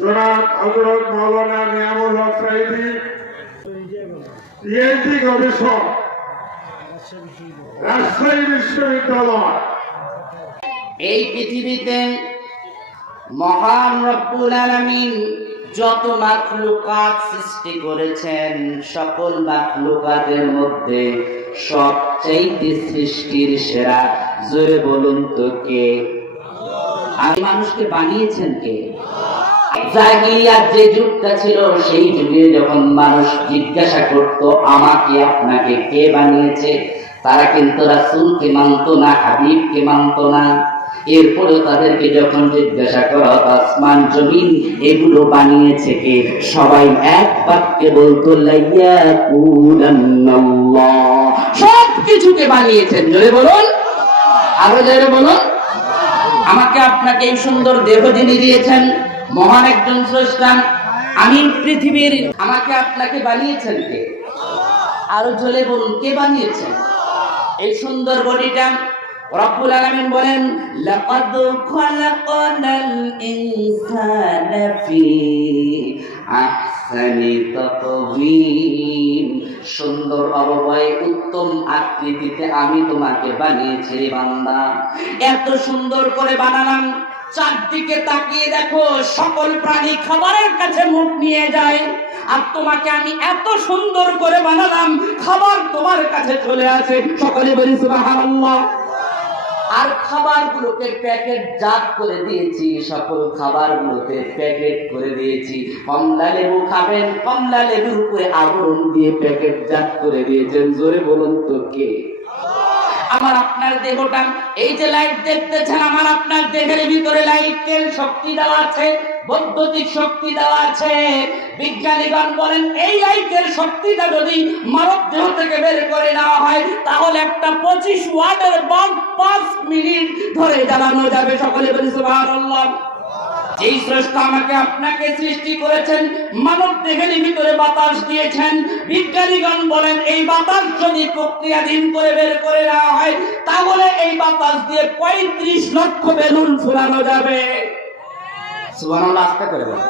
জনাব হযরত মাওলানা নিয়ামুল হক সাইদি পিএইচডি গবেষক, রাজশাহী বিশ্ববিদ্যালয়। এই পৃথিবীতে মহান রব্বুল আলামিন যত মাখলুকাত সৃষ্টি করেছেন, সকল মাখলুকাতের মধ্যে সবচেয়ে সৃষ্টির সেরা, জোরে বলুন তো কে? আর মানুষকে বানিয়েছেন কে? জাহিলিয়াত যে যুগটা ছিল, সেই যুগে যখন মানুষ জিজ্ঞাসা করত আমাকে আপনাকে কে বানিয়েছে, তারা কিন্তু রাসূলকে মানত না, হাবিবকে মানত না। এরপরেও তাদেরকে যখন জিজ্ঞাসা করা হতো আসমান জমিন এগুলো বানিয়েছে কে, সবাই এক বাক্যে বলতো লাইয়াকুনাল্লাহ, সব কিছুকে বানিয়েছেন। জোরে বলুন, আরো জোরে বলুন। আমাকে আপনাকে এই সুন্দর দেহ যিনি দিয়েছেন, মহান একজন স্রষ্টা, আমি পৃথিবীর, আমাকে আপনাকে বানিয়েছেন কে? আরো জোরে বলুন, কে বানিয়েছেন এই সুন্দর বডিটা? রব্বুল আলামিন বলেন লাকাদ খালাকনাল ইনসানা ফি আহসানি তাকওয়িম, সুন্দর অবয়বে উত্তম আকৃতিতে আমি তোমাকে বানিয়েছি বান্দা। এত সুন্দর করে বানালাম, চারদিকে তাকিয়ে দেখো সকল প্রাণী খাবারের কাছে মুখ নিয়ে যায়, আর তোমাকে আমি এত সুন্দর করে বানালাম খাবার তোমার কাছে চলে আসে। সকলে বলি সুবহানাল্লাহ। আর খাবারগুলোকে প্যাকেট জাত করে দিয়েছি, সকল খাবারগুলোতে প্যাকেট করে দিয়েছি। কমলা লেবু খাবেন, কমলা লেবুর উপরে আবরণ দিয়ে প্যাকেট জাত করে দিয়েছেন। জোরে বলুন তো কে? আমার আপনার দেহটা, এই যে লাইট দেখতেছেন, আমার আপনার দেহের ভিতরে লাইটের শক্তি দেওয়া আছে, বৈদ্যুতিক শক্তি দেওয়া আছে। বিজ্ঞানীগণ বলেন এই লাইটের শক্তিটা যদি মানব দেহ থেকে বের করে নেওয়া হয়, তাহলে একটা 25 ওয়াটের বাল্ব 5 মিনিট ধরে জ্বালানো যাবে। সকলে বলি সুবহানাল্লাহ। যেই স্রষ্টা আমাকে আপনাকে সৃষ্টি করেছেন, মানব দেহের ভিতরে বাতাস দিয়েছেন, বিজ্ঞানীগণ বলেন এই বাতাস যদি প্রক্রিয়াধীন করে বের করে নেওয়া হয়, তাহলে এই বাতাস দিয়ে 35 লক্ষ বেলুন ফুলানো যাবে। সুবহানাল্লাহ, আস্তে করে বলেন।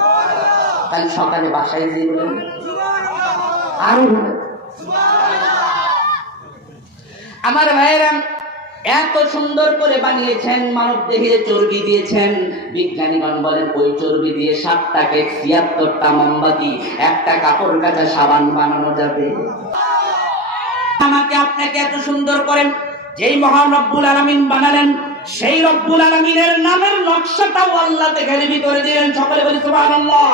কাল সকালে বাসায় গিয়ে বলেন আরো আমার ভাইয়েরা, এত সুন্দর করে বানিয়েছেন, মানব দেহে চর্বি দিয়েছেন। বিজ্ঞানীগণ বলেন ওই চর্বি দিয়ে 7টাকে 76টা মোমবাতি, একটা কাপড় কাচা সাবান বানানো যাবে। আমাকে আপনাকে এত সুন্দর করেন যেই মহান রব্বুল আলামিন বানালেন, সেই রব্বুল আলামিনের নামের নকশাটাও আল্লাহ দেহের ভিতরে দিলেন। সকলে বলি সুবহানাল্লাহ।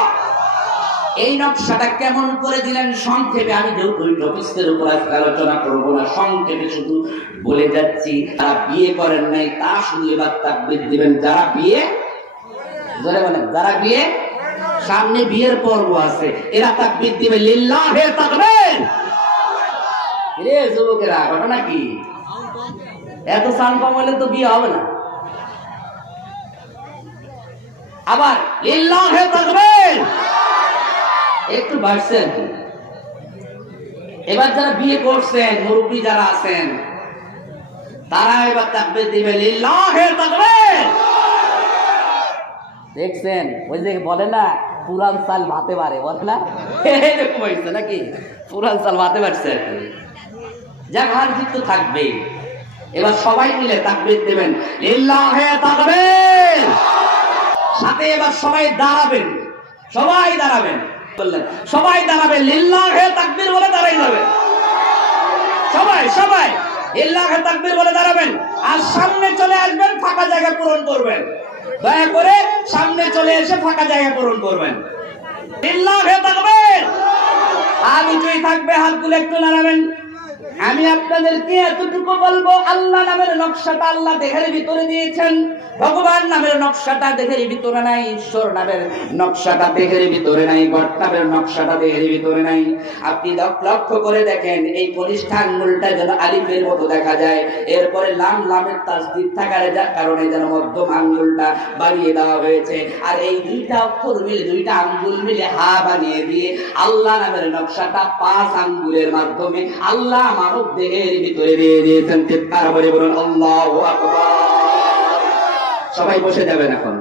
এই নকশাটা কেমন করে দিলেন সংক্ষেপে, আমি যেহেতু ওই টপিকের উপর আলোচনা করবো না, সংক্ষেপে শুধু বলে যাচ্ছি। যারা বিয়ে করেন নাই তা শুধু এবার তাকবীর দিবেন। যারা বিয়ে, জোরে বলেন, যারা বিয়ে, সামনে বিয়ের পর্ব আছে, এরা তাকবীর দিবে লিল্লাহে তাকবীর। রে যুবকেরা, ঘটনা কি? এত সান কম হলে তো বিয়ে হবে না। আবার লিল্লাহে তাকবীর একটু বাড়ছে। এবার যারা বিয়ে করছেন, মুরব্বী যারা আছেন, তারা এবার তাকবীর দিবে লিল্লাহে তাকবীর। দেখছেন ওই যে বলে না পুরান চাল ভাতে পারে, বলে না এরকম হয়েছে নাকি? পুরান চাল ভাতে পারছে, যা ঘর কিন্তু থাকবে। এবার সবাই মিলে তাকবীর দিবেন লিল্লাহে তাকবীর। সাথে এবার সবাই দাঁড়াবেন, সবাই দাঁড়াবেন, বললেন সবাই দাঁড়াবেন, লিল্লাহে তাকবীর বলে দাঁড়াই যাবেন। সবাই সবাই লিল্লাহে তাকবীর বলে দাঁড়াবেন, আর সামনে চলে আসবেন, ফাঁকা জায়গা পূরণ করবেন। দয়া করে সামনে চলে এসে ফাঁকা জায়গা পূরণ করবেন। লিল্লাহে তাকবীর। হাত উঁচুই থাকবে, হাতগুলো একটু নাড়াবেন। আমি আপনাদেরকে এতটুকু বলবো, আল্লাহ নামের নকশাটা আল্লাহ দেহের ভিতরে দিয়েছেন, ভগবান নামের নকশাটা দেহের ভিতরে নাই, ঈশ্বর নামের নকশাটা দেহের ভিতরে নাই, গড নামের নকশাটা দেহের ভিতরে নাই। আপনি লক্ষ্য করে দেখেন, এই কনিষ্ঠ আঙ্গুলটা যেন আলিফের মতো দেখা যায়, এরপরে লাম, লামের তাসদীদ থাকার কারণে যেন মধ্যম আঙ্গুলটা বাড়িয়ে দেওয়া হয়েছে, আর এই দুইটা অক্ষর মিলে, দুইটা আঙ্গুল মিলে হা বানিয়ে দিয়ে আল্লাহ নামের নকশাটা 5 আঙ্গুলের মাধ্যমে আল্লাহ মানব দেহের ভিতরে দিয়ে দিয়েছেন। চিৎকার করে বলুন আল্লাহু আকবার। সবাই বসে যাবেন এখন।